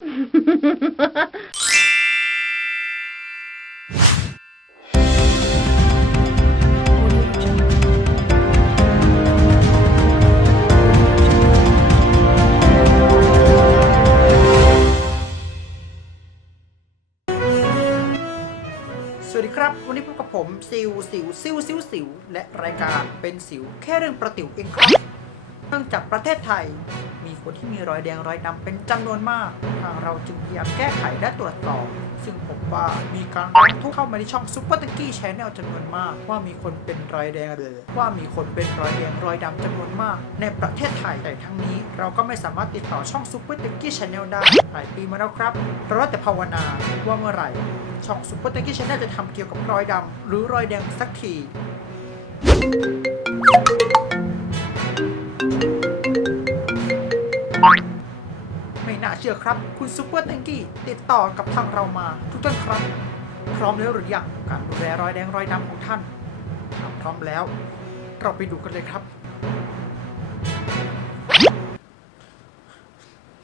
สวัสดีครับ วันนี้พบกับผม ซิว สิว ซิว ซิว สิว และรายการเป็นสิว แค่เรื่องประติ๋วเองครับ เนื่องจากประเทศไทย มีคนที่มีรอยแดงรอยดำเป็นจำนวนมาก ทางเราจึงพยายามแก้ไขและตรวจสอบ ซึ่งผมว่ามีการร้องทุกข์เข้ามาในช่องซุปเปอร์ตกี้แชนแนลจำนวนมาก ว่ามีคนเป็นรอยแดงเลยว่ามีคนเป็นรอยแดงรอยดำจำนวนมาก ในประเทศไทยแต่ทั้งนี้เราก็ไม่สามารถติดต่อช่องซุปเปอร์ตกี้แชนแนลได้หลายปีมาแล้วครับเราแต่ภาวนาว่าเมื่อไหร่ช่องซุปเปอร์ตกี้แชนแนลจะทำเกี่ยวกับรอยดำหรือรอยแดงสักที ไม่น่าเชื่อครับ คุณซุปเปอร์แตงกี้ติดต่อกับทางเรามา ทุกท่านครับ พร้อมแล้วหรือยังการดูแลรอยแดงรอยดำของท่านพร้อมแล้ว เราไปดูกันเลยครับ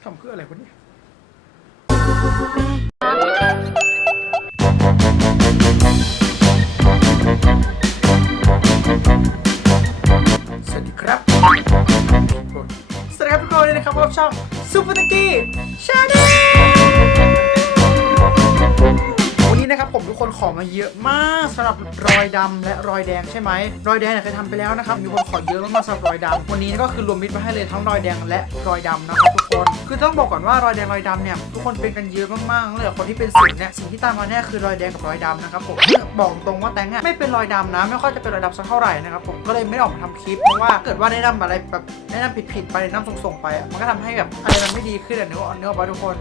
ทำเพื่ออะไรวะเนี่ยสวัสดีครับ ดีครับทุกคนเลยนะครับว่าช่องซูเปอร์ตะกี้ชาแนล ขอมาเยอะมากสำหรับรอยดำและรอยแดงใช่ไหมรอยแดงเนี่ยเคยทำไปแล้วนะครับมีคนขอเยอะมากๆสำหรับรอยดำวันนี้ก็คือรวมมิตรมาให้เลยทั้งรอยแดงและรอยดำนะครับทุกคนคือต้องบอกก่อนว่ารอยแดงรอยดำเนี่ยทุกคนเป็นกันเยอะมากๆเลยคนที่เป็นสิวเนี่ยสิ่งที่ตามมาเนี่ยคือรอยแดงกับรอยดำนะครับผมบอกตรงว่าแตงอะไม่เป็นรอยดำนะ ไม่ค่อยจะเป็นรอยดำสักเท่าไหร่นะครับผมก็เลยไม่ออกมาทำคลิปเพราะว่าเกิดว่าแนะนำอะไรแบบแนะนำผิดๆไปแนะนำส่งๆไปมันก็ทำให้แบบอะไรมันไม่ดีขึ้นอะเนื้อเนื้ออกปทุกคน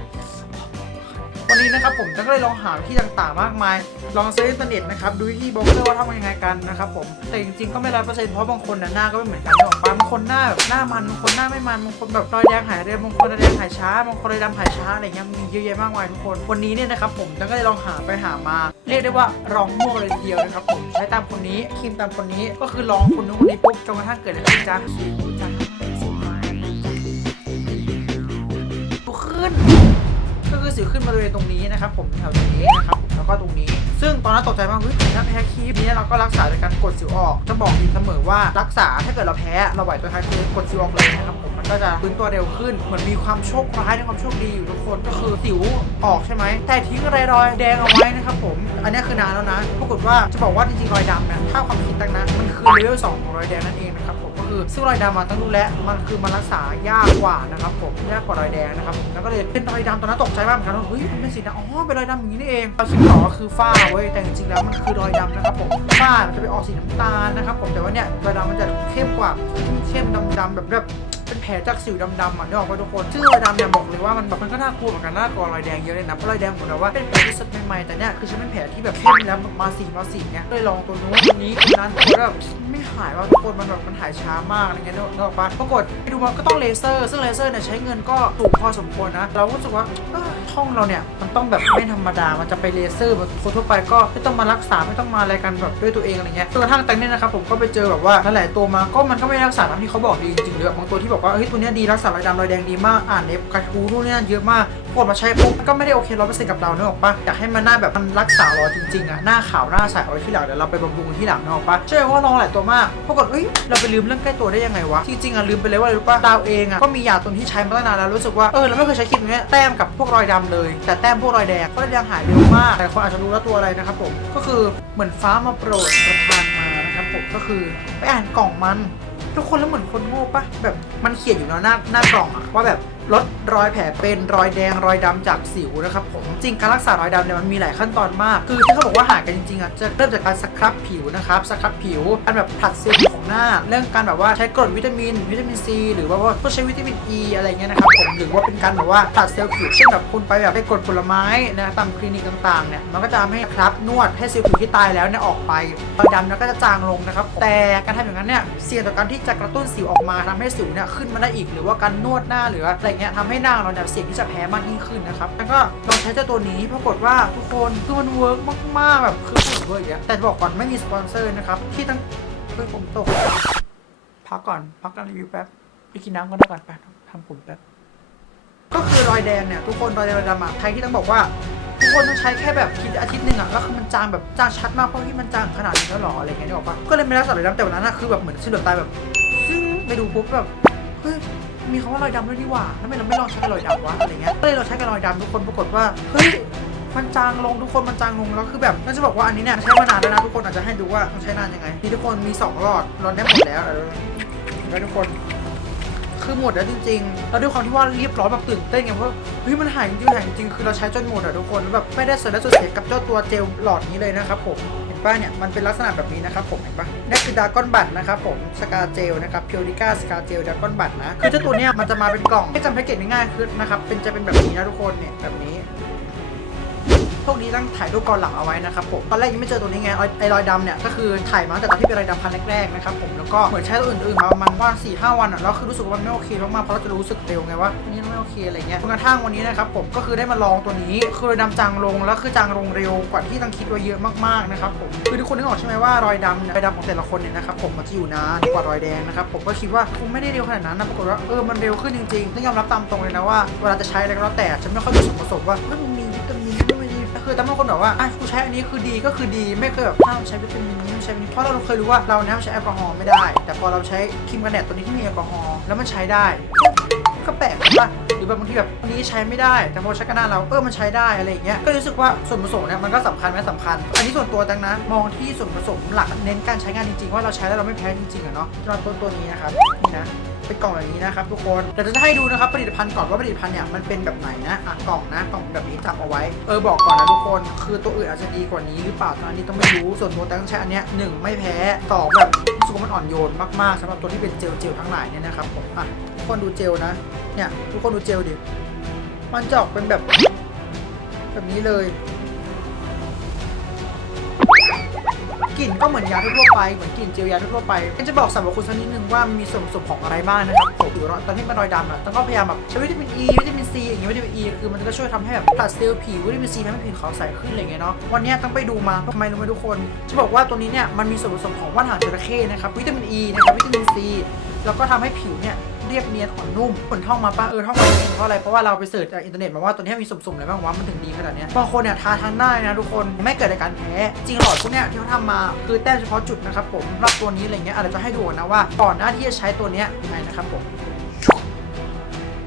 วันนี้นะครับผมก็เลยลองหาวิธีต่างๆ มากมาย ลองเซิร์ชอินเทอร์เน็ตนะครับดูวิธีบล็อกเกอร์ว่าทำยังไงกันนะครับผมแต่จริงๆก็ไม่ร้อยเปอร์เซ็นต์เพราะบางคนน่ะหน้าก็ไม่เหมือนกันหรอกบางคนหน้าแบบหน้ามันบางคนหน้าไม่มันบางคนแบบรอยแดงหายเร็วบางคนรอยแดงหายช้าบางคนรอยดำหายช้าอะไรเงี้ยมีเยอะแยะมากมายทุกคนวันนี้เนี่ยนะครับผมก็เลยลองหาไปหามา เรียกได้ว่าลองมั่วเลยเดียวนะครับผมใช้ตามคนนี้ครีมตามคนนี้ก็คือลองคนนู้นคนนี้ปุ๊บจนกระทั่งเกิดอะไรขึ้นจ้า คือสิวขึ้นบริเวณตรงนี้นะครับผมแถวตรงนี้นะครับแล้วก็ตรงนี้ ซึ่งตอนนั้นตกใจมากเฮ้ยถ้าแพ้ครีมนี้เราก็รักษาโดยการกดสิวออกจะบอกดีเสมอว่ารักษาถ้าเกิดเราแพ้เราไหวตัวท้ายคือกดสิวออกเลยนะครับผมมันก็จะฟื้นตัวเร็วขึ้นเหมือนมีความโชคร้ายในความโชคดีอยู่ทุกคนก็คือสิวออกใช่ไหมแต่ทิ้งรอยแดงเอาไว้นะครับผม อันนี้คือนานแล้วนะปรากฏว่าจะบอกว่าจริงๆรอยดำเนี่ยถ้าความคิดตั้งนะมันคือเลเวลสองของรอยแดงนั่นเอง คือซึ่งรอยดำมาต้องรู้แล้วมันคือมันรักษายากกว่านะครับผมยากกว่ารอยแดงนะครับผมแล้วก็เลยเป็นรอยดำตอนนั้นตกใจมากเหมือนกันว่าเฮ้ยมันเป็นสีดำอ๋อเป็นรอยดำอย่างนี้นี่เองเราคิดต่อว่าคือฝ้าเว้ยแต่จริงๆแล้วมันคือรอยดำนะครับผมฝ้ามันจะไปออกสีน้ำตาลนะครับผมแต่ว่าเนี่ยรอยดำมันจะเข้มกว่าเข้มดำๆแบบแบบ เป็นแผลจากสิวดำๆอะนึกออกป่ะทุกคนซึ่งรอยดำเนี่ยบอกเลยว่ามันแบบมันก็น่ากลัวเหมือนกันน่ากลัวรอยแดงเยอะเลยนะเพราะรอยแดงเหมือนแบบว่าเป็นแผลที่สดใหม่ๆแต่เนี่ยคือฉันเป็นแผลที่แบบเข้มแล้วมาสีมาสีเนี่ยเลยลองตัวนู้นตัวนี้ตัวนั้นแต่ว่าแบบไม่หายว่าทุกคนมันแบบมันหายช้ามากอะไรเงี้ยนึกออกปะปรากฏไปดูมันก็ต้องเลเซอร์ซึ่งเลเซอร์เนี่ยใช้เงินก็ถูกพอสมควรนะเราก็รู้สึกว่าเอ้อช่องเราเนี่ยมันต้องแบบไม่ธรรมดา มันจะไปเลเซอร์แบบคนทั่วไปก็ไม่ต้องมารักษาไม่ต้องมาอะไรกันแบบด้วยตัวเองอะไรเงี้ยจนกระทั่งแต่งเนี่ยนะครับผมก็ไปเจอแบบว่าหลายตัวมาก็มันก็ไม่รักษาตามที่เขาบอกดีจริงๆเลยบางตัวที่บอกว่าเฮ้ยตัวเนี้ยดีรักษารอยดำรอยแดงดีมากอ่านในกระทู้นู่นนี่เยอะมากพอมาใช้ปุ๊บก็ไม่ได้โอเคร้อยเปอร์เซ็นต์กับเราเนกอะปะอยากให้มันหน้าแบบมันรักษารอยจริงๆอะหน้าขาวหน้าใสเอาไว้ที่หลังเดี๋ยวเราไปบำรุงที่หลังเนกอะปะเชื่อว่าลองหลายตัวมากปรากฏเอ้ยเราไปลืมเรื่องใกล้ตัวได้ยังไงวะจริงๆอะลืมไปเลยว่าอะไรรู้ปะดาวเองอะก็มียาตัวที่ใช้มาตั้งนานแล้วรู้สึกว่าเออเราไม่เคยใช้ครีมตัวเนี้ยแต้มกับพวกรอยดำเลย แต่แต้มพวกรอยแดงก็ยังหายเร็วมากแต่คนอาจจะรู้แล้วตัวอะไรนะครับผมก็คือเหมือนฟ้ามาโปรดประทานมานะครับผมก็คือไปอ่านกล่องมัน ทุกคนแล้วเหมือนคนโง่ปะแบบมันเขียนอยู่เนอะหน้าหน้ากล่องอะว่าแบบลดรอยแผลเป็นรอยแดงรอยดำจากสิวนะครับผมจริงการรักษารอยดำเนี่ยมันมีหลายขั้นตอนมาก คือที่เขาบอกว่าหายกันจริงๆอะจะเริ่มจากการสครับผิวนะครับสครับผิวการแบบผลัดเซลล์ผิวของหน้า เรื่องการแบบว่าใช้กรดวิตามิน วิตามินซีหรือว่าว่าพวกใช้วิตามินอีอะไรเงี้ยนะครับผมหรือว่าเป็นการแบบว่าผลัดเซลล์ผิวเช่นแบบคุณไปแบบไปกดผลไม้นะตามคลินิกต่างๆเนี่ยมันก็จะทำให้ครับนวดให้เซลล์ผิวที่ตายแล้วเนี่ยออกไปรอยดำเนี่ยก็จะจางลงนะครับ แต่การทำอย่างนั้นเนี่ยเสี่ยงต่อการที่จะกระตุ้นสิวออกมาทำให้สิวเนี่ยขึ้นมาได้อีก หรือว่าการนวดหน้าหรืออะไรเงี้ยทำให้หน้าเราเนี่ยเสี่ยงที่จะแพ้มากยิ่งขึ้นนะครับแล้วก็ลองใช้เจ้าตัวนี้ปรากฏว่าทุกคนคือมันเวิร์กมากๆแบบคือพูดเวิร์กอย่างเงี้ยแต่บอกก่อนไม่มีสปอนเซอร์นะครับที่ตั้งเฮ้ยผมตกพักก่อนพักการรีวิวแป๊บไปกินน้ำก่อนก่อนไปทำผมแป๊บก็คือรอยแดงเนี่ยทุกคนรอยแดงรอยดำอะใครที่ต้องบอกว่า ทุกคนต้องใช้แค่แบบคิดอาทิตย์หนึ่งอะแล้วคือมันจางแบบจางชัดมากเพราะที่มันจางขนาดนี้แล้วหรออะไรเงี้ยนึกออกปะก็เลยไม่รักษารอยดำแต่วันนั้นอะคือแบบเหมือนเสือดตายแบบซึ่งไปดูปุ๊บแบบเฮ้ยมีคำว่ารอยดำด้วยนี่หว่าทำไมเราไม่ลองใช้กับรอยดำวะอะไรเงี้ยก็เลยเราใช้กับรอยดำทุกคนปรากฏว่าเฮ้ยมันจางลงทุกคนมันจางลงแล้วคือแบบน่าจะบอกว่าอันนี้เนี่ยใช้มานานแล้วนะทุกคนอาจจะให้ดูว่ามันใช้นานยังไงนี่ทุกคนมีสองหลอดหลอดได้หมดแล้วออแล้วทุกคน คือหมดแล้วจริงๆแล้วด้วยความที่ว่าเรียบร้อยแบบตื่นเต้นไงเพราะเฮ้ยมันหายจริงหายจริงๆคือเราใช้จนหมดอะทุกคนแบบไม่ได้เสียและสุดเสียกับเจ้าตัวเจลหลอดนี้เลยนะครับผมเห็นป่ะเนี่ยมันเป็นลักษณะแบบนี้นะครับผมเห็นป่ะนี่คือดากอนบัตนะครับผมสกาเจลนะครับพิวริก้าสกาเจลดากอนบัตนะคือเจ้าตัวเนี้ยมันจะมาเป็นกล่องให้จำแพ็กเกจง่ายๆคือนะครับเป็นจะเป็นแบบนี้นะทุกคนเนี่ยแบบนี้ โชคดีตั้งถ่ายรูปก่อนหลังเอาไว้นะครับผมตอนแรกยังไม่เจอตัวนี้ไงไอรอยดำเนี่ยก็คือถ่ายมาแต่ตอนที่เป็นรอยดำพันแรกๆนะครับผมแล้วก็เหมือนใช้ตัวอื่นๆมาประมาณว่าสี่ห้าวันอะแล้วคือรู้สึกว่ามันไม่โอเคมากๆเพราะเราจะรู้สึกเร็วไงว่าอันนี่ไม่โอเคอะไรเงี้ยจนกระทั่งวันนี้นะครับผมก็คือได้มาลองตัวนี้คือรอยดำจางลงแล้วคือจางลงเร็วกว่าที่ตั้งคิดไว้เยอะมากๆนะครับผมคือทุกคนนึกออกใช่ไหมว่ารอยดำเนี่ยรอยดำของแต่ละคนเนี่ยนะครับผมมันจะอยู่นานกว่ารอยแดงนะครับผมก็คิดว่าคงไม่ได้เร็วขนาดนั้นนะปรากฏว่าเออมันเร็วขึ้นจริงๆต้องยอมรับตามตรงเลยนะว่าเวลาจะใช้อะไรก็แล้วแต่จะไม่ค่อยมีส่วนผสมว่า คือแต่บางคนแบบว่าอะกูใช้อันนี้คือดีก็คือดีไม่เคยแบบห้ามใช้วิตามินนี้ใช้วิตามินเพราะเราเคยรู้ว่าเราเนี่ยใช้แอลกอฮอล์ไม่ได้ แต่พอเราใช้ครีมกันแดดตัวนี้ที่มีแอลกอฮอล์แล้วมันใช้ได้ก็แปลกป่ะหรือแบบบางทีแบบนี้ใช้ไม่ได้ แต่พอใช้กันหน้าเราเออมันใช้ได้อะไรอย่างเงี้ยก็รู้สึกว่าส่วนผสมเนี่ยมันก็สำคัญไหมสำคัญ อันนี้ส่วนตัวตังนะมองที่ส่วนผสมหลักเน้นการใช้งานจริงๆว่าเราใช้แล้วเราไม่แพ้จริงๆอะเนาะสำหรับตัวตัวนี้นะครับนี่นะ เป็นกล่องแบบนี้นะครับทุกคนเดี๋ยวจะให้ดูนะครับผลิตภัณฑ์ก่อนว่าผลิตภัณฑ์เนี่ยมันเป็นแบบไหนนะอะกล่องนะกล่องแบบนี้จับเอาไว้เออบอกก่อนนะทุกคนคือตัวอื่นอาจจะดีกว่านี้หรือเปล่าอันนี้ต้องไม่รู้ส่วนตัวแต่ต้องใช้อันเนี้ยหนึ่งไม่แพ้สองแบบสึกมันอ่อนโยนมากๆสำหรับตัวที่เป็นเจลเจลทั้งหลายเนี่ยนะครับผมอะทุกคนดูเจลนะเนี่ยทุกคนดูเจลดิมันจะออกเป็นแบบแบบนี้เลย กลิ่นก็เหมือนยาทั่วไป เหมือนกลิ่นเจลยาทั่วไปก็จะบอกสรรพคุณสักนิดนึงว่ามีส่วนผสมของอะไรบ้างนะครับผมอยู่ตอนที่เป็นรอยดำอะต้องก็พยายามแบบใช้วิตามินอีวิตามินซีอย่างเงี้ยวิตามินอีคือมันก็ช่วยทำให้แบบผลัดเซลล์ผิววิตามินซีทำให้ผิวขาวใสขึ้นอะไรเงี้ยเนาะวันนี้ต้องไปดูมาทำไมรู้ไหมทุกคนจะบอกว่าตัวนี้เนี่ยมันมีส่วนผสมของว่านหางจระเข้นะครับวิตามินอีนะครับวิตามินซีแล้วก็ทำให้ผิวเนี่ย รียบเนียนอ่อนนุ่มผลท่องมาปะเออท่องมาจริงเพราะอะไรเพราะว่าเราไปเสิร์ชจากอินเทอร์เน็ตมาว่าตัวนี้มีสมๆอะไรบ้างวะมันถึงดีขนาดนี้บางคนเนี่ยทาทางได้นะทุกคนไม่เกิดอาการแพ้จริงหลอดพวกเนี้ยที่เขาทำมาคือแต้มเฉพาะจุดนะครับผมรับตัวนี้อะไรเงี้ยอาจจะให้ดูนะว่าก่อนหน้าที่จะใช้ตัวเนี้ยยังไงนะครับผม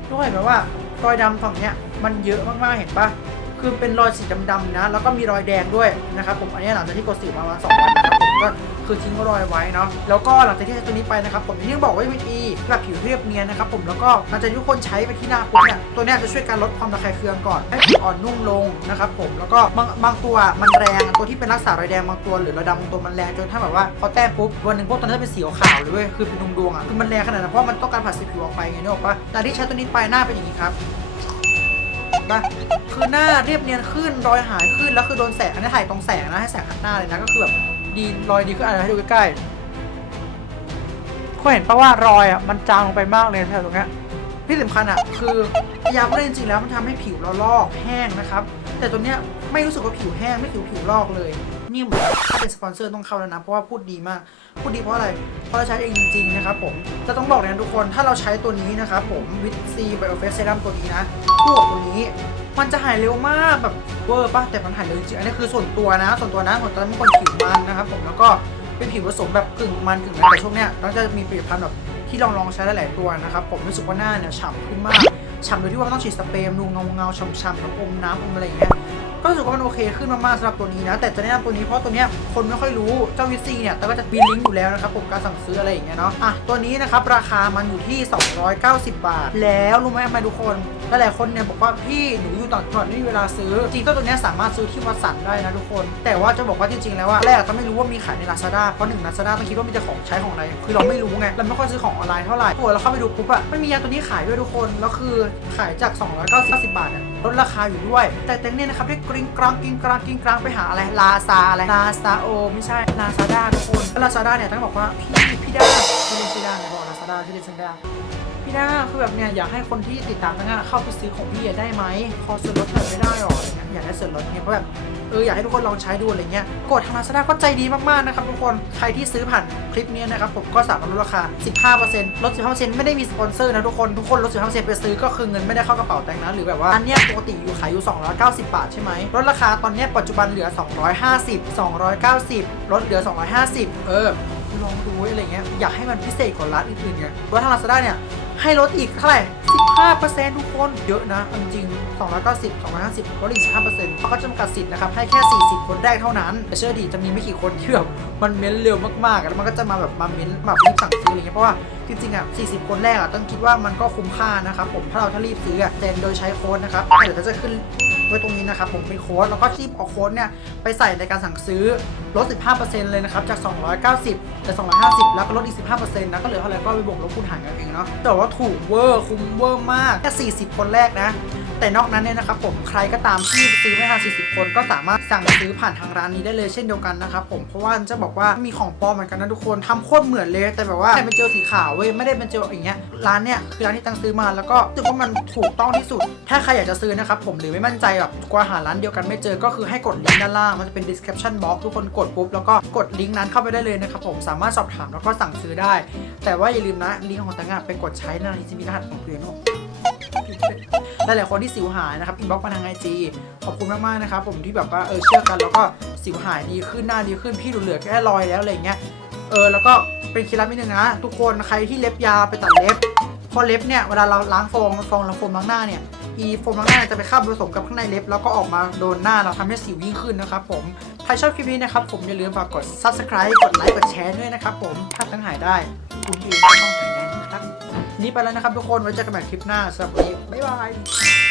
ทุกคนเห็นไหมว่ารอยดำฝั่งเนี้ยมันเยอะมากๆเห็นปะคือเป็นรอยสีดำๆนะ แล้วก็มีรอยแดงด้วยนะครับผมอันนี้หลังจากที่กดสิวมาประมาณสองวันนะครับผมก็ คือทิ้งรอยไว้เนาะแล้วก็หลังจากที่ใช้ตัวนี้ไปนะครับผมย่างที่บอกว่าวิตามินอีแบบผิวเรียบเนียนนะครับผมแล้วก็หลังจากที่ทุกคนใช้ไปที่หน้าปุ๊บเนี่ยตัวนี้จะช่วยการลดความระคายเคืองก่อนให้ผิวอ่อนนุ่มลงนะครับผมแล้วก็บางบางตัวมันแรงตัวที่เป็นรักษารอยแดงบางตัวหรือรอยดำบางตัวมันแรงจนถ้าแบบว่าพอแต้มปุ๊บวันหนึ่งพวกตัวนั้นจะเป็นสีขาวเลยเว้ยคือเป็นดวงๆอะคือมันแรงขนาดนั้นเพราะมันต้องการผัดสีผิวออกไปไงนึกออกปะแต่ที่ใช้ตัวนี้ไปหน้าเป็นอย่างนี้ครับ นะคือหน้าเรียบเนียนขึ้นรอยหายขึ้นแล้วคือโดนแสงอันนี้ถ่ายตรงแสงนะให้แสงอัดหน้าเลยนะก็คือแบบดีรอยดีขึ้นอะไรให้ดูใกล้ๆก็เห็นปะว่ารอยอะมันจางลงไปมากเลยแถวตรงนี้ที่สำคัญอะคือยาพวกนี้จริงๆแล้วมันทำให้ผิวเราลอกแห้งนะครับ แต่ตัวเนี้ยไม่รู้สึกว่าผิวแห้งไม่ผิวผิวลอกเลย นี่เหมือนถ้าเป็นสปอนเซอร์ต้องเข้าแล้วนะ เพราะว่าพูดดีมาก พูดดีเพราะอะไร เพราะเราใช้เองจริงๆนะครับผมจะต้องบอกเลยนะทุกคน ถ้าเราใช้ตัวนี้นะครับผมวิตซีไบโอเฟสเซรั่มตัวนี้นะคู่กับตัวนี้ มันจะหายเร็วมากแบบเวอร์ป่ะ แต่มันหายเร็วจริง อันนี้คือส่วนตัวนะ ส่วนตัวนะส่วนตัวเป็นคนผิวมันนะครับผมแล้วก็เป็นผิวผสมแบบกึ่งมันกึ่งอะไรแต่ช่วงเนี้ยเราจะมีผลิตภัณฑ์แบบที่ลองลองใช้หลายๆตัวนะครับผมรู้สึกว่าหน้าเนี่ยฉ่ำขึ้นมากฉ่ำโดยที่ว่าไม่ต้องฉีดสเปรย์ดูเงาเงาๆฉ่ำๆแบบอมน้ำอมอะไรอย่างเงี้ย ก็รู้สึกว่ามันโอเคขึ้นมากๆสำหรับตัวนี้นะ แต่จะแนะนำตัวนี้เพราะตัวเนี้ยคนไม่ค่อยรู้เจ้าวิซีเนี่ยแต่ก็จะมีลิงก์อยู่แล้วนะครับผมการสั่งซื้ออะไรอย่างเงี้ยเนาะอะตัวนี้นะครับราคามันอยู่ที่ 290 บาท แล้วรู้ไหมทำไมทุกคนหลายๆคนเนี่ยบอกว่าพี่หนูอยู่ต่างจังหวัดไม่มีเวลาซื้อ จริงๆตัวเนี้ยสามารถซื้อที่วัดสันได้นะทุกคน แต่ว่าจะบอกว่าจริงๆแล้วว่าแรกก็ไม่รู้ว่ามีขายใน Lazada เพราะหนึ่ง Lazada ต้องคิดว่ามีแต่ของใช้ของอะไรคือเราไม่รู้ไงเราไม่ค่อยซื้อของออนไลน์เท่าไหร่พอเราเข้าไปดูปุ๊บอะไม่มียาตัวนี้ขายด้วยทุกคนแล้วคือขายจาก 290บาทเนี่ยลดราคาอยู่ด้วย แต่เต็งเนี่ยนะครับที่กริ้งกรางกริ้งกรางกริ้งกรางไปหาอะไรลาซาอะไรลาซาโอไม่ใช่ลาซาด้าทุกคนลาซาด้าเนี่ยต้องบอกว่าพี่พี่ด้าพี่เล่นชื่อด้าไงบอกลาซาด้าพี่เล่นชื่อด้า พี่ด้าคือแบบเนี่ยอยากให้คนที่ติดตามทางนั้นเข้าไปซื้อของพี่อะได้ไหมพอส่วนลดหน่อยไม่ได้หรออะไรเงี้ยอยากได้ส่วนลดเนี่ยเพราะแบบเอออยากให้ทุกคนลองใช้ดูอะไรเงี้ยกดทางลาซาด้าก็ใจดีมากๆนะครับทุกคนใครที่ซื้อผ่านคลิปนี้นะครับผมก็สามารถลดราคา 15%ลด 15%ไม่ได้มีสปอนเซอร์นะทุกคนทุกคนลด 15%ไปซื้อก็คือเงินไม่ได้เข้ากระเป๋าแตงนะหรือแบบว่าอันเนี้ยปกติอยู่ขายอยู่ 290 บาทใช่ไหมลดราคาตอนเนี้ยปัจจุบันเหลือ 250 290 ลดเหลือ 250 เออลองดูอะไรเงี้ยอยากให้มันพิเศษกว่าร้านอื่นๆไงเพราทาง Lazada เนี่ย ให้ลดอีกเท่าไหร่15%ทุกคนเยอะนะจริงๆ290 250ลดอีก15%เขาก็จำกัดสิทธิ์นะครับ ให้แค่ 40 คนแรกเท่านั้น แต่เชื่อดีจะมีไม่กี่คนที่แบบมันเม้นเร็วมากๆแล้วมันก็จะมาแบบมาเม้นแบบรีบสั่งซื้ออะไรเงี้ยเพราะว่า จริงๆอะ 40 คนแรกอะต้องคิดว่ามันก็คุ้มค่านะครับผม ถ้าเราถ้ารีบซื้ออะแต่โดยใช้โค้ดนะครับเดี๋ยวจะขึ้นไว้ตรงนี้นะครับผมเป็นโค้ดแล้วก็รีบเอาโค้ดเนี่ยไปใส่ในการสั่งซื้อลด 15%เลยนะครับ จาก 290เหลือ250 แล้วก็ลดอีก 15%นะก็เหลือเท่าไหร่ก็ไปบวกลบคูณหารกันเองเนาะแต่ว่าถูกเวอร์คุ้มเวอร์มากแค่40 คนแรกนะ แต่นอกนั้นเนี่ยนะครับผมใครก็ตามที่ซื้อไม่ทัน40 คนก็สามารถสั่งซื้อผ่านทางร้านนี้ได้เลยเช่นเดียวกันนะครับผมเพราะว่าจะบอกว่ามีของปลอมเหมือนกันนะทุกคนทำโคตรเหมือนเลย แต่แบบว่าเป็นเจลสีขาวเว้ยไม่ได้เป็นเจลอย่างเงี้ยร้านเนี่ยคือร้านที่ตังซื้อมาแล้วก็รู้สึกว่ามันถูกต้องที่สุด ถ้าใครอยากจะซื้อนะครับผมหรือไม่มั่นใจแบบกลัวหาร้านเดียวกันไม่เจอก็คือให้กดลิงก์ด้านล่างมันจะเป็น description box ทุกคนกดปุ๊บแล้วก็กดลิงก์นั้นเข้าไปได้เลยนะครับผมสามารถสอบถามแล้วก็สั่งซื้อได้ แต่ว่าอย่าลืมนะลิงก์ของตังไปกดใช้นะนี่จะมีรหัสของเพื่อน หลายๆคนที่สิวหายนะครับอินบ็อกมาทางไอจีขอบคุณมากๆนะครับผมที่แบบว่าเออเชื่อกันแล้วก็สิวหายดีขึ้นหน้าดีขึ้นพี่ดูเหลือแค่รอยแล้วอะไรเงี้ยเออแล้วก็เป็นเคล็ดลับนิดนึงนะ ทุกคนใครที่เล็บยาวไปตัดเล็บเพราะเล็บเนี่ยเวลาเราล้างโฟมฟองเราโฟมล้างหน้าเนี่ยอีโฟมล้างหน้าจะไปเข้าผสมกับข้างในเล็บ แล้วก็ออกมาโดนหน้าเราทำให้สิวยิ่งขึ้นนะครับผมใครชอบคลิปนี้นะครับผมอย่าลืมฝากกด subscribe กดไลค์กดแชร์ด้วยนะครับผมถ้าตั้งหายได้คุณเองก็ต้องหายได้นะครับ นี้ไปแล้วนะครับทุกคนไว้เจอกันใหม่คลิปหน้าสำหรับวันนี้บ๊ายบาย